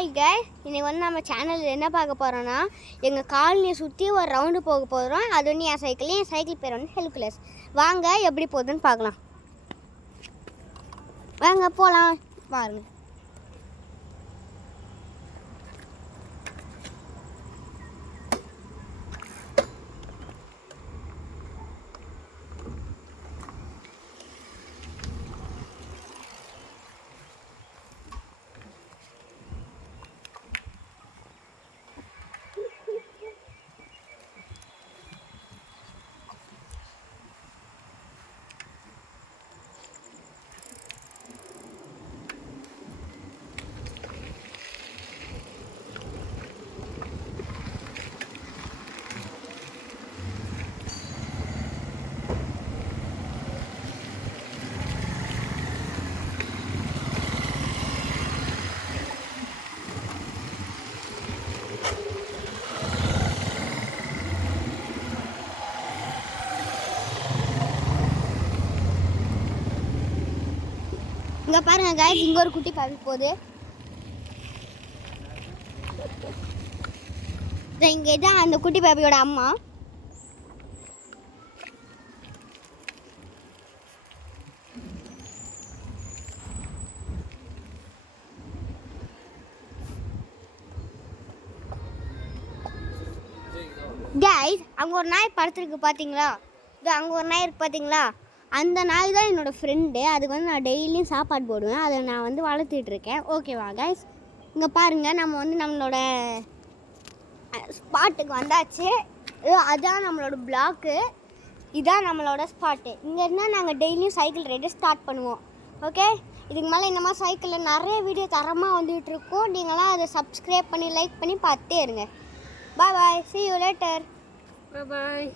Hi guys, இன்னைக்கு வந்து நம்ம சேனலில் என்ன பார்க்க போகிறோன்னா எங்கள் காலனியை சுற்றி ஒரு ரவுண்டு போக போகிறோம். அது வந்து என் சைக்கிள் பேர் வந்து ஹெர்குலஸ். வாங்க எப்படி போகுதுன்னு பார்க்கலாம். வாங்க போகலாம் பாருங்க. இங்கே பாருங்க கைஸ், இங்கே ஒரு குட்டி பாப்பி போகுது. இங்கே தான் அந்த குட்டி பாப்பியோட அம்மா. கைஸ், அங்கே ஒரு நாய் படுத்துருக்கு பார்த்தீங்களா? இது அங்கே ஒரு நாய் இருக்குது பார்த்தீங்களா? அந்த நாய் தான் என்னோடய ஃப்ரெண்டு. அதுக்கு வந்து நான் டெய்லியும் சாப்பாடு போடுவேன். அதை நான் வந்து வளர்த்துட்ருக்கேன். ஓகேவா கைஸ்? இங்கே பாருங்கள், நம்ம வந்து நம்மளோட ஸ்பாட்டுக்கு வந்தாச்சு. அதுதான் நம்மளோட பிளாக்கு. இதுதான் நம்மளோட ஸ்பாட்டு. இங்கே இருந்தால் நாங்கள் டெய்லியும் சைக்கிள் ரைடு ஸ்டார்ட் பண்ணுவோம். ஓகே, இதுக்கு மேலே இந்த மாதிரி சைக்கிளில் நிறைய வீடியோ தரமாக வந்துகிட்ருக்கோம். நீங்களாம் அதை சப்ஸ்கிரைப் பண்ணி லைக் பண்ணி பார்த்தே இருங்க. பாய் பாய், see you later. Bye bye.